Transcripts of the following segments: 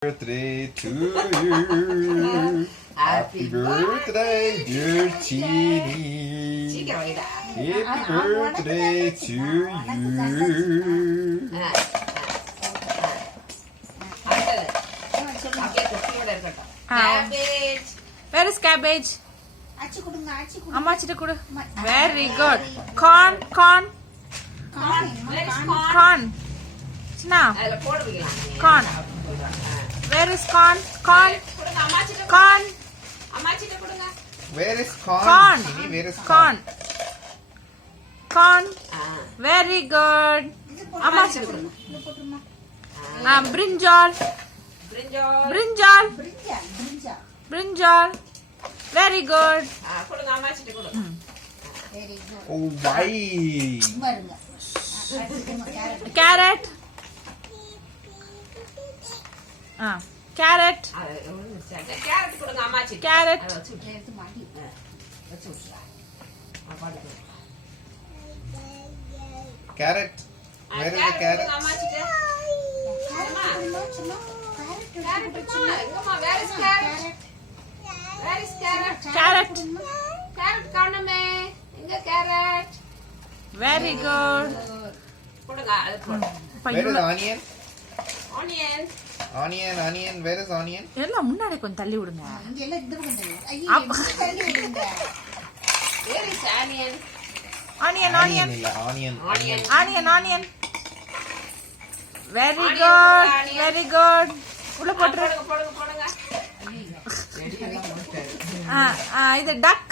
Birthday to you. Happy birthday, dear Chini. Happy birthday to you. Cabbage. Where is cabbage? Amachita kudu. Very good. Corn. China. Corn. Where is corn? Corn. Where is corn? Corn. Chini, where is Corn. Corn. Very good. Amachita kudu. Brinjal. Brinjal. Very good. Oh, why? Carrot. Carrot. Carrot. Carrot. Where is the carrot? Carrot. Very good. Where is onion? Onion. Where is onion? எல்லாம் முன்னாடி கொஞ்சம் தள்ளி விடுங்க. Onion. Very good. உள்ள போட்டுரு. இது duck.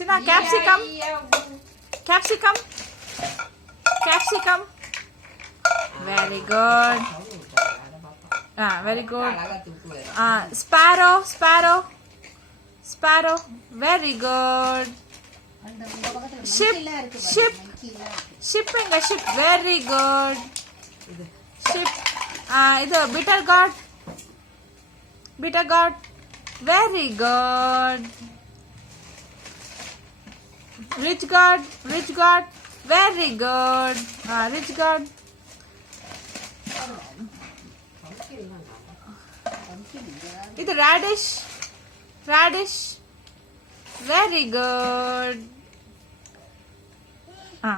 China, capsicum. Very good. Very good. Sparrow. Very good. Ship. Very good. Ship. Idu bitter gourd. Very good. Rich gourd. Very good. Rich gourd. Idu radish. Very good.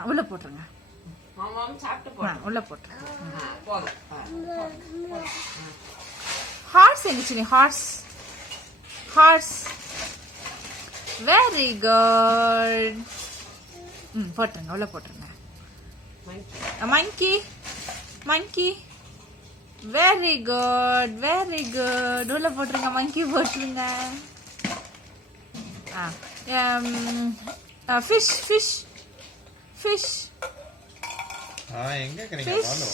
உள்ள போட்டுருங்க. உள்ள போட்டுருங்க. Horse எங்க சின்ன horse. Very good. போட்டுருங்க. உள்ள போட்டுருங்க. Monkey. Very good. உள்ள போட்டுருங்க. monkey போட்டுருங்க. Fish. எங்க கரெக்ட்டா பாலோ.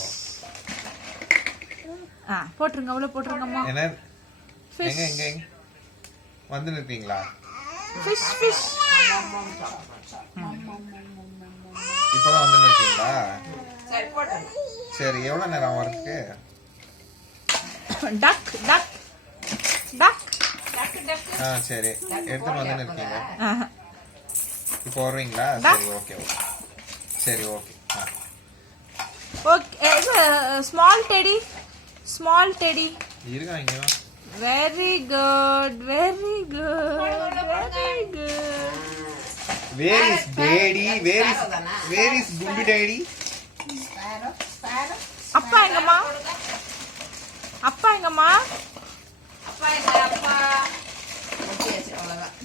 போட்டுருங்க. உள்ள போட்டுருங்கம்மா. என்ன? எங்க வந்து நிப்பீங்களா? Fish. இப்பதான் வந்து நிப்பீங்களா? சரி எவ்வளவு நேரம் இருக்கு? Duck. சரி எடுத்து வந்து நிப்பீங்க. இப்போ வருவீங்களா? சரி ஓகே. Okay, small teddy. இருக்காங்க. Very good. Where is daddy? Where is Gumbi daddy? அப்பா எங்கம்மா?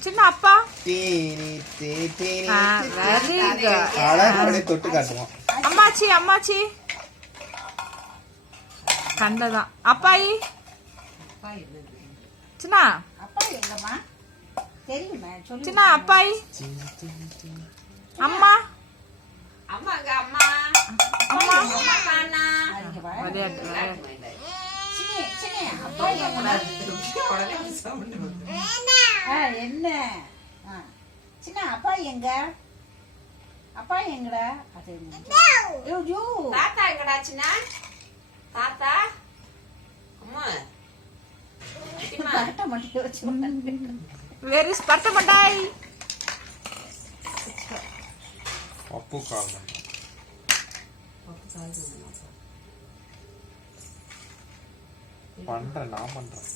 சின்ன அப்பா. Very good. அப்படியே தொட்டு காட்டுவோம். அம்மாச்சி கண்டதான். அப்பாயி சின்ன அப்பாயி. அம்மா விளையாட்டு. என்ன சின்ன அப்பா எங்கடா? தாத்தா எங்கடா? சின்ன தாத்தா அம்மா மட்டும் வச்சு வேர் இஸ் பர்த்த மட்டாய் அப்பு கால் பண்றேன் நான் பண்றேன்